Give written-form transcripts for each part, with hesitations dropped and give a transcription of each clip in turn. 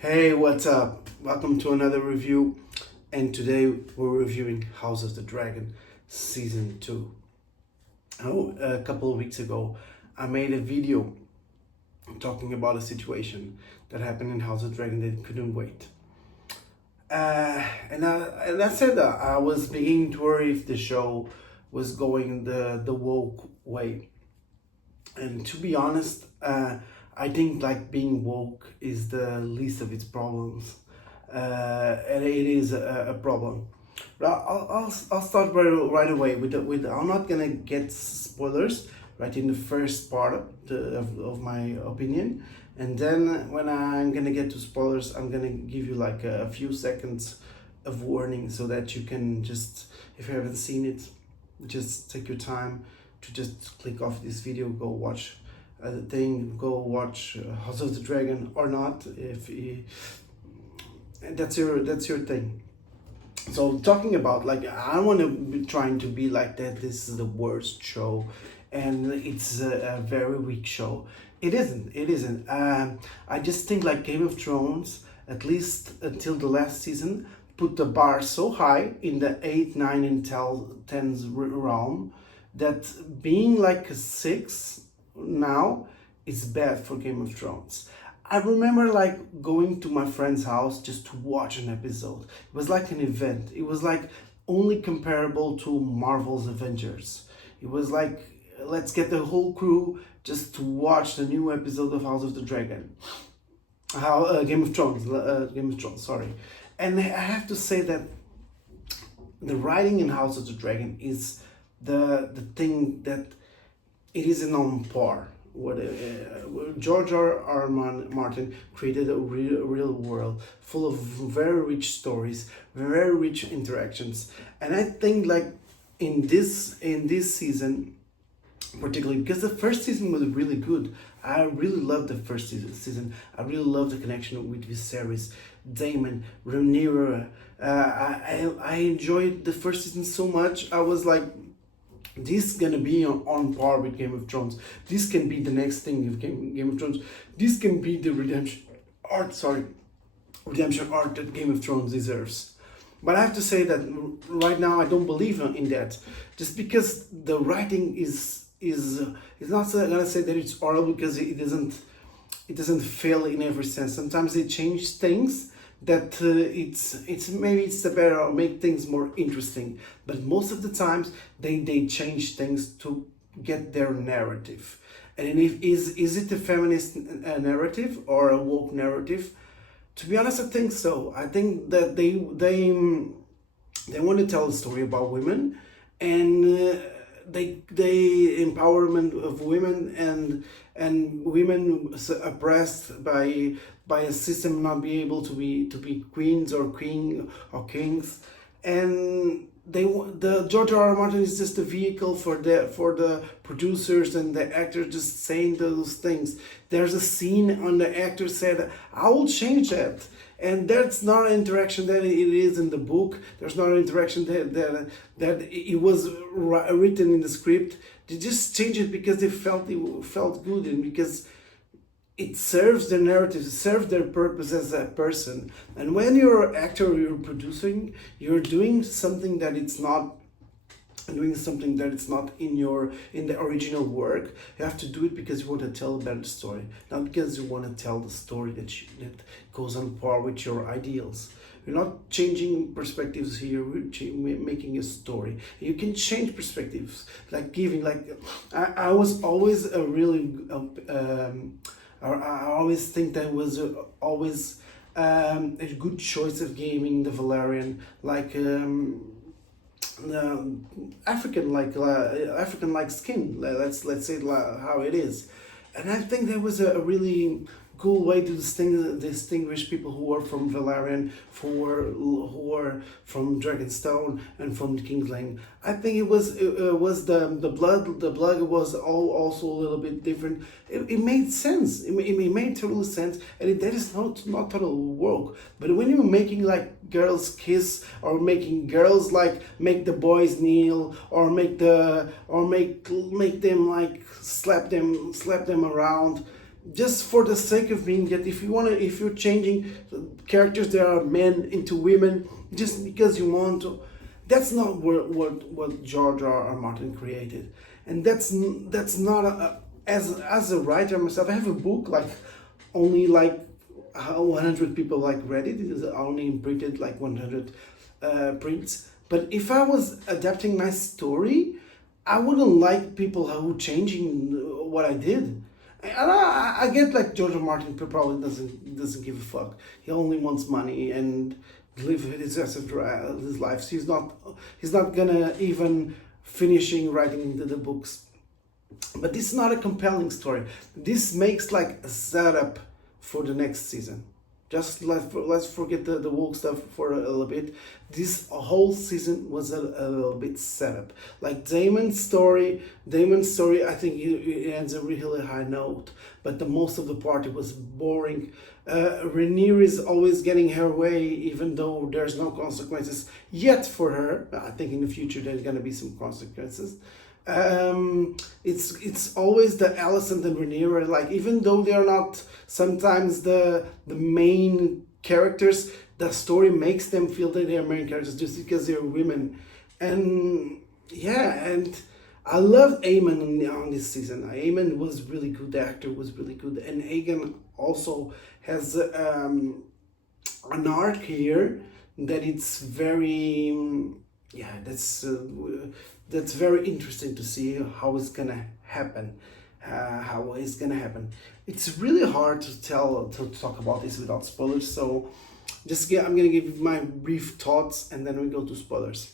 Hey, what's up? Welcome to another review. And today we're reviewing House of the Dragon Season 2. A couple of weeks ago, I made a video talking about a situation that happened in House of the Dragon that couldn't wait. And I said that I was beginning to worry if the show was going the woke way. And to be honest, I think like being woke is the least of its problems, and it is a problem. But I'll start right away with I'm not gonna get spoilers right in the first part of my opinion, and then when I'm gonna get to spoilers, I'm gonna give you like a few seconds of warning so that you can just, if you haven't seen it, just take your time to just click off this video, go watch the thing, go watch House of the Dragon or not, if that's your thing. So talking about, like, I want to be trying to be like that this is the worst show and it's a very weak show. It isn't. I just think like Game of Thrones, at least until the last season, put the bar so high in the 8, 9 and 10's realm that being like a 6 now is bad for Game of Thrones. I remember like going to my friend's house just to watch an episode. It was like an event. It was like only comparable to Marvel's Avengers. It was like, let's get the whole crew just to watch the new episode of House of the Dragon. Game of Thrones. Game of Thrones. Sorry. And I have to say that the writing in House of the Dragon is the thing that it isn't on par. What George R. Martin created a real world full of very rich stories, very rich interactions, and I think like in this season, particularly because the first season was really good. I really loved the first season. I really loved the connection with Viserys, Daemon, Rhaenyra. I enjoyed the first season so much. I was like, this is gonna be on par with Game of Thrones. This can be the next thing of Game of Thrones. This can be the redemption arc that Game of Thrones deserves. But I have to say that right now I don't believe in that, just because the writing is not gonna say that it's horrible, because it doesn't fail in every sense. Sometimes they change things that it's maybe it's the better or make things more interesting, but most of the times they change things to get their narrative. And if is it a feminist narrative or a woke narrative? To be honest, I think so. I think that they want to tell a story about women, and they empowerment of women, and women oppressed by a system not be able to be queens or kings, and the George R. R. Martin is just a vehicle for the producers and the actors just saying those things. There's a scene on the actor said, "I will change that." And that's not an interaction that it is in the book. There's not an interaction that it was written in the script. They just changed it because it felt good, and because it serves their narrative, it serves their purpose as a person. And when you're an actor, you're producing, you're doing something that it's not in the original work. You have to do it because you want to tell a better story, not because you want to tell the story that goes on par with your ideals. We're not changing perspectives here. We're making a story. You can change perspectives, like giving. Like I was always a really. I always think that was always a good choice of gaming the Valerian, like. African like skin. Let's say it how it is, and I think that was a really cool way to distinguish people who are from Valerian, who are from Dragonstone and from the King's Lane. I think it was the blood. The blood was also a little bit different. It made sense. It made total sense, and that is not total woke. But when you're making like girls kiss, or making girls like make the boys kneel, or make them like slap them around, just for the sake of being that if you want to, if you're changing characters that are men into women just because you want to, that's not what George R. R. Martin created. And that's not as a writer myself, I have a book like only like 100 people like read it. It is only printed like 100 prints. But if I was adapting my story, I wouldn't like people who changing what I did. And I get like George R. Martin probably doesn't give a fuck. He only wants money and live his rest of his life. So he's not gonna even finishing writing the books. But this is not a compelling story. This makes like a setup for the next season. Just let's forget the woke stuff for a little bit. This whole season was a little bit setup. Like Damon's story, I think it ends a really high note, but the most of the party was boring. Rhaenyra is always getting her way, even though there's no consequences yet for her. I think in the future there's gonna be some consequences. It's always the Alicent and Rhaenyra, like even though they're not sometimes the main characters, the story makes them feel that they're main characters just because they're women. And yeah, and I love Aemon on this season. Aemon was really good, the actor was really good, and Aegon also has an arc here that it's very yeah, that's very interesting to see how it's gonna happen. How it's gonna happen. It's really hard to talk about this without spoilers. So, I'm gonna give my brief thoughts and then we go to spoilers.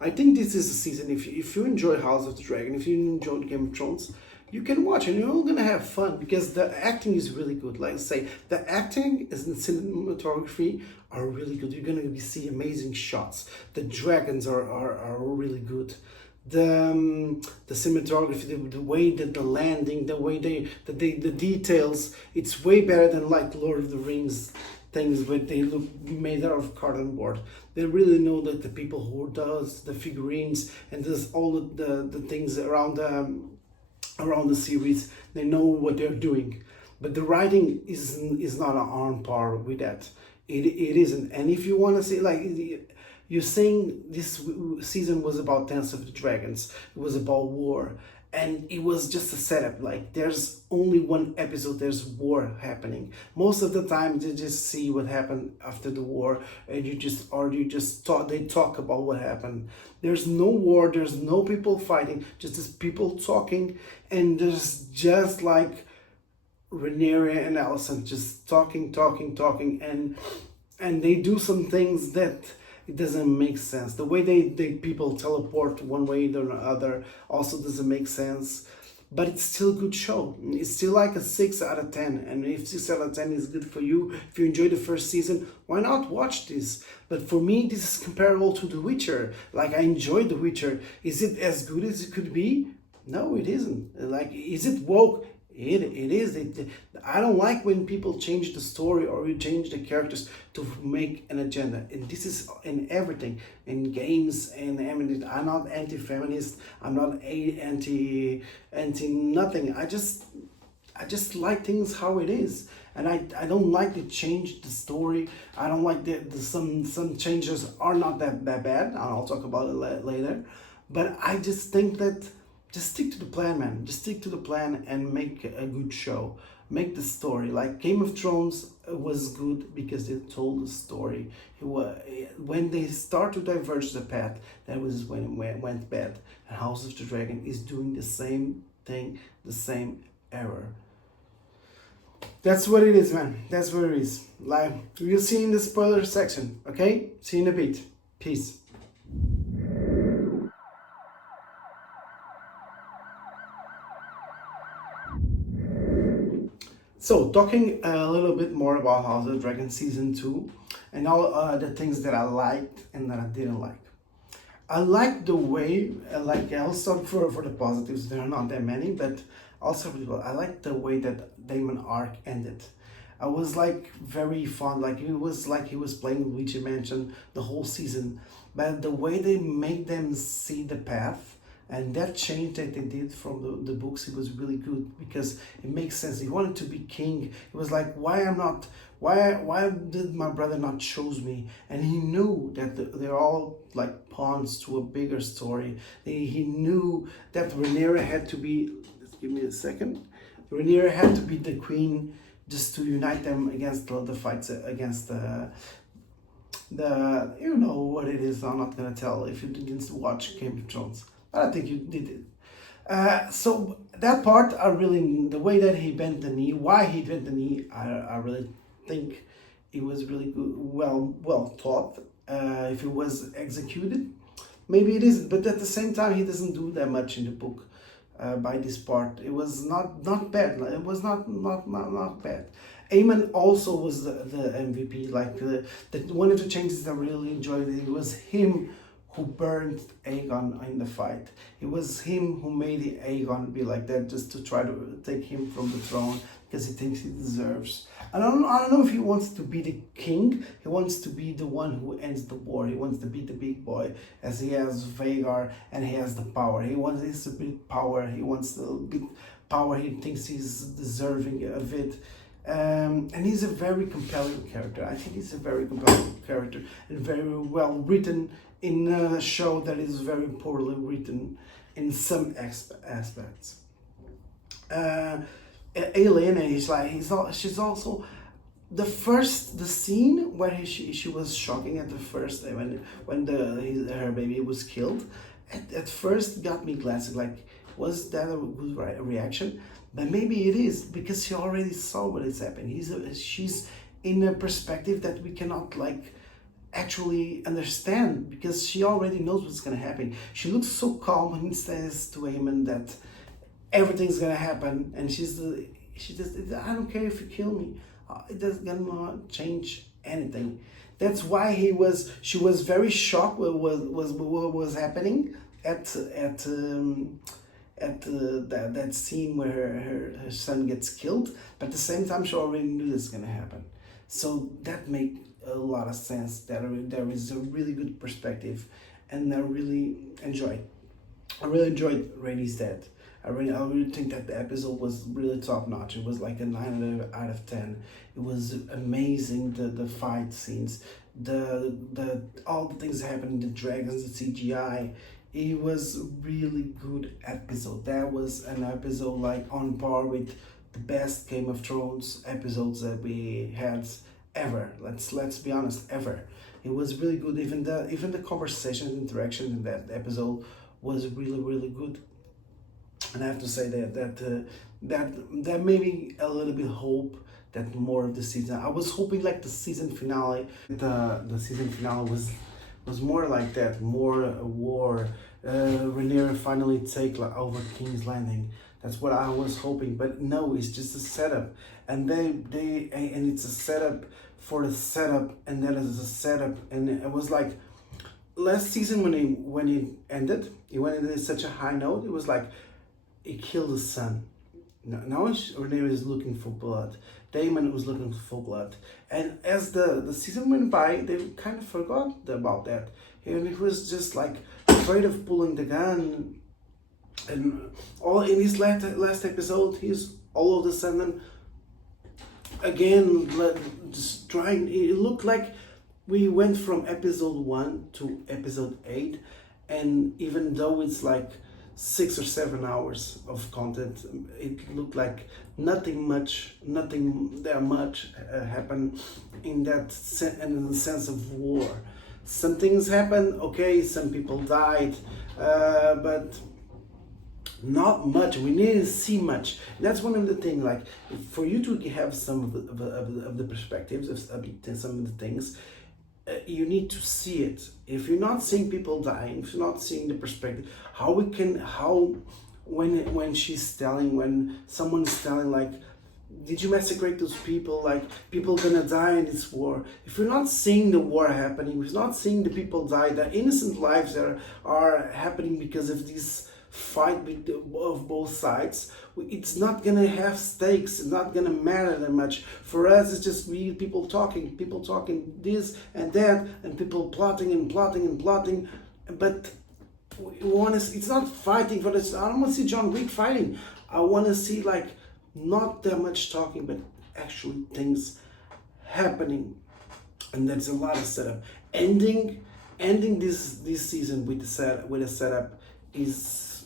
I think this is a season. If you enjoy House of the Dragon, if you enjoy Game of Thrones, you can watch and you're all gonna have fun because the acting is really good. Like I say, the acting and cinematography are really good. You're gonna see amazing shots. The dragons are really good. The cinematography, the way that the landing, the way the details, it's way better than like Lord of the Rings things where they look made out of cardboard. They really know that the people who does the figurines and does all the things around the series, they know what they're doing. But the writing is not on par with that. It isn't. And if you want to see like you're saying this season was about Dance of the Dragons, it was about war, and it was just a setup. Like there's only one episode, there's war happening. Most of the time they just see what happened after the war, and they talk about what happened. There's no war, there's no people fighting, just people talking, and there's just like Rhaenyra and Alicent just talking, and they do some things that it doesn't make sense. The way they people teleport one way or the other also doesn't make sense. But it's still a good show. It's still like a 6 out of 10. And if 6 out of 10 is good for you, if you enjoyed the first season, why not watch this? But for me, this is comparable to The Witcher. Like I enjoyed The Witcher. Is it as good as it could be? No, it isn't. Like, is it woke? It is. I don't like when people change the story or you change the characters to make an agenda. And this is in everything, in games and everything. I'm not anti-feminist. I'm not anti nothing. I just like things how it is. And I don't like to change the story. I don't like some changes are not that bad. I'll talk about it later. But I just think that just stick to the plan, man. Just stick to the plan and make a good show. Make the story. Like Game of Thrones was good because they told the story. When they start to diverge the path, that was when it went bad. And House of the Dragon is doing the same thing, the same error. That's what it is, man. That's what it is. Like, we'll see in the spoiler section, okay? See you in a bit. Peace. So, talking a little bit more about House of the Dragon Season 2 and all the things that I liked and that I didn't like. I like the way, I'll start for the positives, there are not that many, but also I like the way that Daemon arc ended. I was like very fond, like he was playing Luigi Mansion the whole season, but the way they make them see the path And that change that they did from the books, it was really good because it makes sense. He wanted to be king. It was like, why did my brother not choose me? And he knew that they're all like pawns to a bigger story. He knew that Rhaenyra had to be, just give me a second, Rhaenyra had to be the queen just to unite them against the fights against the you know what it is. I'm not gonna tell if you didn't watch Game of Thrones. But I think you did it. So that part, I really, the way that he bent the knee, why he bent the knee, I really think it was really good, well thought. If it was executed, maybe it isn't. But at the same time, he doesn't do that much in the book. By this part, it was not bad. It was not bad. Aemon also was the MVP. Like one of the changes that I really enjoyed, it was him who burned Aegon in the fight. It was him who made Aegon be like that, just to try to take him from the throne because he thinks he deserves. I don't know if he wants to be the king. He wants to be the one who ends the war. He wants to be the big boy, as he has Vhagar and he has the power. He wants this big power. He wants the big power. He thinks he's deserving of it. And he's a very compelling character. I think he's a very compelling character and very well written in a show that is very poorly written in some aspects. Elena is like she's also the scene where she was shocking at the first when her baby was killed. At first got me glancing like, was that a good reaction? But maybe it is because she already saw what is happening. She's in a perspective that we cannot like actually understand because she already knows what's gonna happen. She looks so calm and says to Aemon that everything's gonna happen, and she just, I don't care if you kill me. It doesn't gonna change anything. That's why she was very shocked what was happening at that scene where her son gets killed, but at the same time she already knew this was gonna happen. So that made a lot of sense. That there is a really good perspective, and I really enjoyed Rhaenys death. I really think that the episode was really top notch. It was like a 9 out of 10. It was amazing. The fight scenes, the all the things happening, the dragons, the CGI. It was a really good episode. That was an episode like on par with the best Game of Thrones episodes that we had ever. Let's be honest, ever. It was really good. Even the conversation, interaction in that episode was really good. And I have to say that made me a little bit hope that more of the season. I was hoping like the season finale. The season finale was more like that, more a war. Rhaenyra finally take over King's Landing. That's what I was hoping, but no, it's just a setup, and and it's a setup for the setup, and that is a setup, and it was like last season when it ended, it went in such a high note. It was like he killed his son. Now Rhaenyra is looking for blood. Daemon was looking for blood, and as the season went by, they kind of forgot about that, and it was just like afraid of pulling the gun. And all in his last episode, he's all of a sudden again just trying. It looked like we went from episode 1 to episode 8, and even though it's like 6 or 7 hours of content, it looked like nothing that much happened in the sense of war. Some things happened, okay, some people died, but not much. We didn't see much. That's one of the things. Like for you to have some of the perspectives of some of the things, you need to see it. If you're not seeing people dying, if you're not seeing the perspective, when someone's telling like, did you massacre those people? Like people gonna die in this war. If you're not seeing the war happening, if you're not seeing the people die, the innocent lives that are happening because of this fight of both sides, it's not gonna have stakes. It's not gonna matter that much. For us, it's just people talking this and that, and people plotting. But we want to. It's not fighting for this. I don't want to see John Wick fighting. I want to see like not that much talking, but actually things happening, and there's a lot of setup. Ending this season with a setup is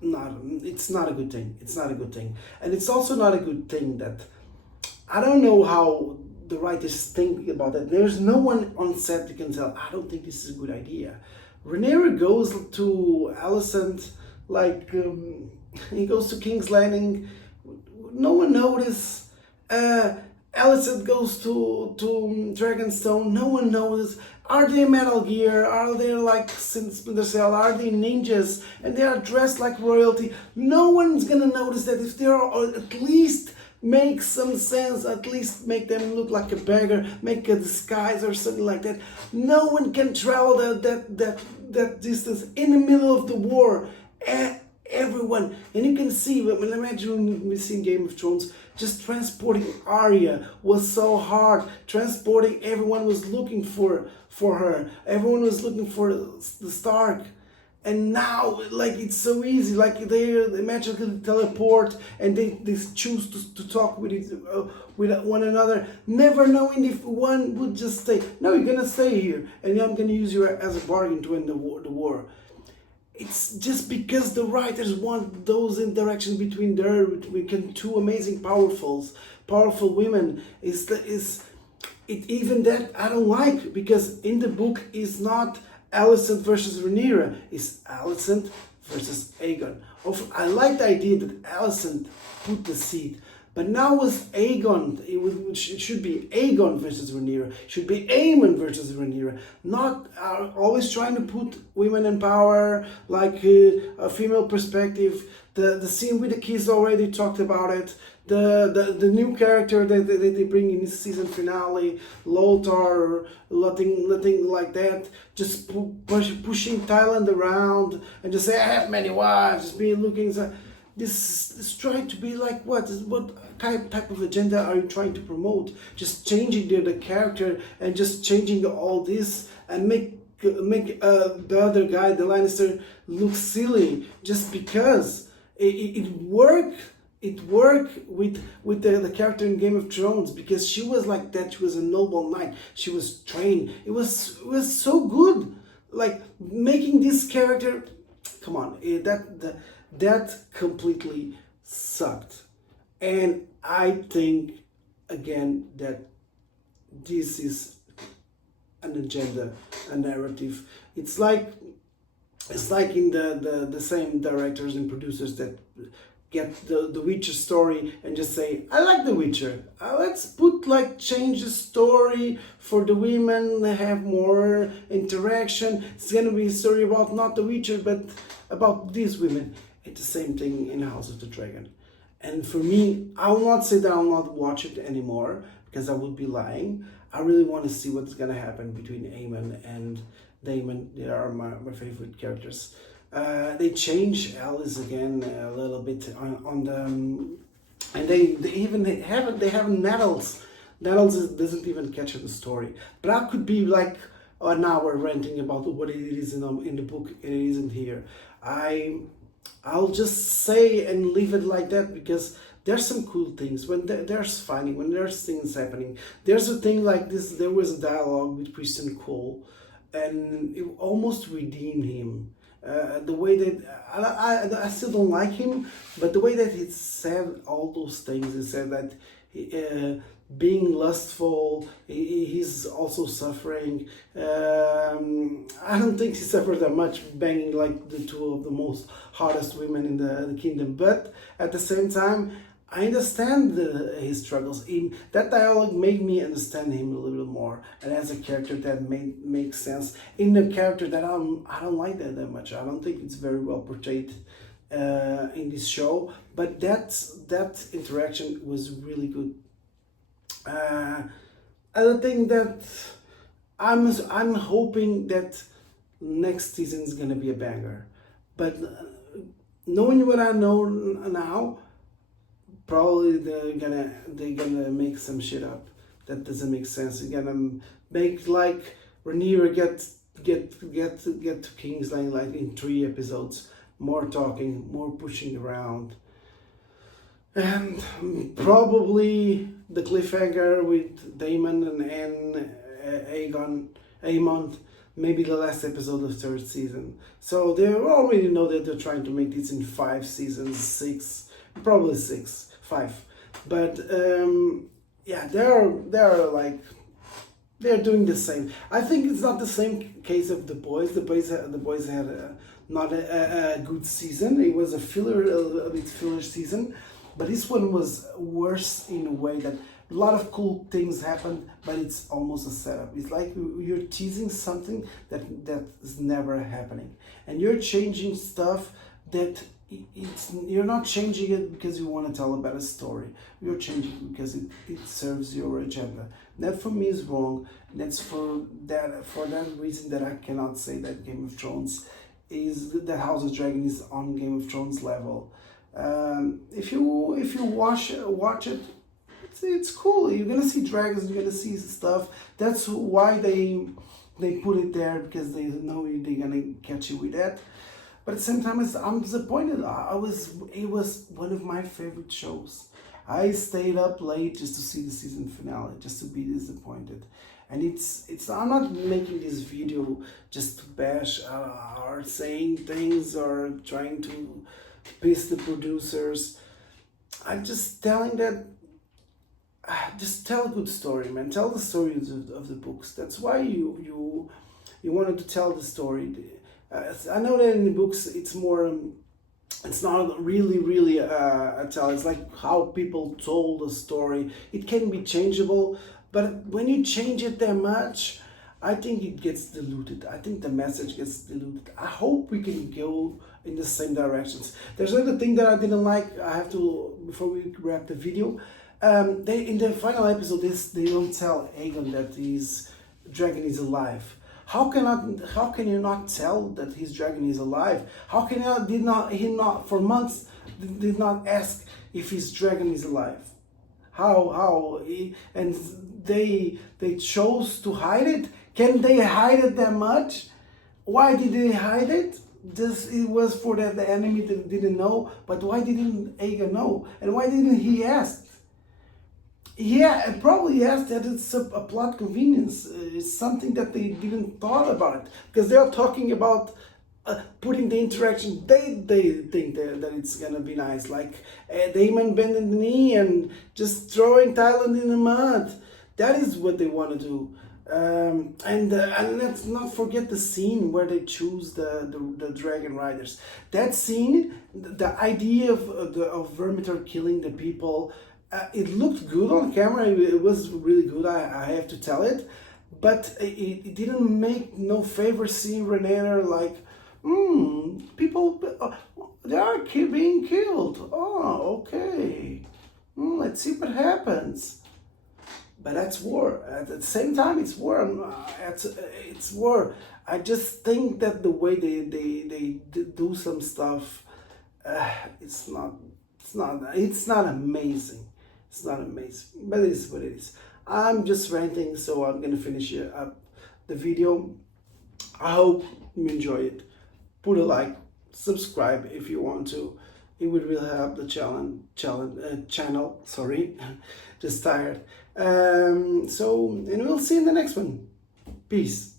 not. It's not a good thing. It's not a good thing, and it's also not a good thing that I don't know how the writers think about that. There's no one on set that can tell. I don't think this is a good idea. Rhaenyra goes to Alicent like he goes to King's Landing. No one noticed. Alicent goes to Dragonstone. No one knows. Are they Metal Gear? Are they like Splinter Cell? Are they ninjas? And they are dressed like royalty. No one's gonna notice that if they are, or at least make some sense, at least make them look like a beggar, make a disguise or something like that. No one can travel that distance in the middle of the war. Everyone, and you can see, imagine when we see Game of Thrones, just transporting Arya was so hard. Transporting, everyone was looking for her. Everyone was looking for the Stark. And now, like, it's so easy. Like, they magically teleport and they choose to talk with one another, never knowing if one would just say, no, you're gonna stay here, and I'm gonna use you as a bargain to end the war. It's just because the writers want those interactions between two amazing, powerful women. Even that I don't like, because in the book is not Alicent versus Rhaenyra, it's Alicent versus Aegon. I like the idea that Alicent put the seed, but now with Aegon, it should be Aegon versus Rhaenyra, should be Aemon versus Rhaenyra, not always trying to put women in power, like a female perspective. The scene with the kids already talked about it. The new character that they bring in this season finale, Lothar, nothing like that, just pushing Thailand around and just say, I have many wives, just be looking. This trying to be like what type of agenda are you trying to promote? Just changing the character and just changing all this and make the other guy, the Lannister, look silly just because it worked. It worked with the character in Game of Thrones, because she was like that. She was a noble knight. She was trained. It was so good. Like making this character, come on, that completely sucked. And I think again that this is an agenda, a narrative. It's like in the same directors and producers that get the Witcher story and just say, I like The Witcher. Let's change the story for the women, have more interaction. It's gonna be a story about not The Witcher, but about these women. It's the same thing in House of the Dragon. And for me, I will not say that I'll not watch it anymore, because I would be lying. I really want to see what's gonna happen between Aemon and Daemon. They are my favorite characters. They change Alice again a little bit on the, and they have Nettles. Nettles doesn't even catch the story. But I could be like an hour ranting about what it is in the book. It isn't here. I'll just say and leave it like that, because there's some cool things when there's fighting, when there's things happening. There's a thing like this. There was a dialogue with Christian Cole, and it almost redeemed him. The way that I still don't like him, but the way that he said all those things, he said that being lustful, he's also suffering. I don't think he suffered that much banging like the two of the most hottest women in the kingdom, but at the same time, I understand his struggles. That dialogue made me understand him a little bit more, and as a character that makes sense. In a character that I don't like that much. I don't think it's very well portrayed in this show. But that interaction was really good. Other thing that I'm hoping that next season is gonna be a banger, but knowing what I know now, probably they're gonna make some shit up that doesn't make sense. They're gonna make like Rhaenyra get get to King's Landing like in 3 episodes. More talking, more pushing around, and probably the cliffhanger with Damon and Aegon, Aemond, maybe the last episode of third season. So they already know that they're trying to make this in 5 seasons, 6, probably 6, 5. But yeah, they're like they're doing the same. I think it's not the same case of the boys. The boys had not a good season. It was a bit filler season, but this one was worse in a way that a lot of cool things happened, but it's almost a setup. It's like you're teasing something that is never happening, and you're changing stuff that you're not changing it because you want to tell a better story. You're changing it because it serves your agenda. That for me is wrong. That's for that reason that I cannot say that Game of Thrones is that House of Dragon is on Game of Thrones level. If you watch it, it's cool. You're gonna see dragons. You're gonna see stuff. That's why they put it there, because they know they're gonna catch you with that. But at the same time, I'm disappointed. It was one of my favorite shows. I stayed up late just to see the season finale, just to be disappointed. And I'm not making this video just to bash or saying things or trying to piss the producers. I'm just telling that, just tell a good story, man. Tell the stories of the books. That's why you wanted to tell the story. I know that in the books it's more, it's not really a tell. It's like how people told the story. It can be changeable, but when you change it that much, I think it gets diluted. I think the message gets diluted. I hope we can go in the same directions. There's another thing that I didn't like. I have to, before we wrap the video, they in the final episode they don't tell Aegon that his dragon is alive. How can you not tell that his dragon is alive? How can he not for months did not ask if his dragon is alive? And they chose to hide it? Can they hide it that much? Why did they hide it? It was for that the enemy that didn't know, but why didn't Aegon know? And why didn't he ask? Yeah, and probably yes, that it's a plot convenience. It's something that they didn't thought about it, because they are talking about putting the interaction. They think that it's gonna be nice, like Daemon bending the knee and just throwing Thailand in the mud. That is what they want to do. And let's not forget the scene where they choose the dragon riders. That scene, the idea of Vermithor killing the people. It looked good on camera. It was really good. I have to tell it, but it didn't make no favor seeing Renata like, people they are being killed. Oh, okay. Let's see what happens. But that's war. At the same time, it's war. It's war. I just think that the way they do some stuff, it's not amazing. It's not amazing, but it is what it is. I'm just ranting, so I'm gonna finish up the video. I hope you enjoy it. Put a like, subscribe if you want to. It would really help the channel. Sorry, just tired. And we'll see you in the next one. Peace.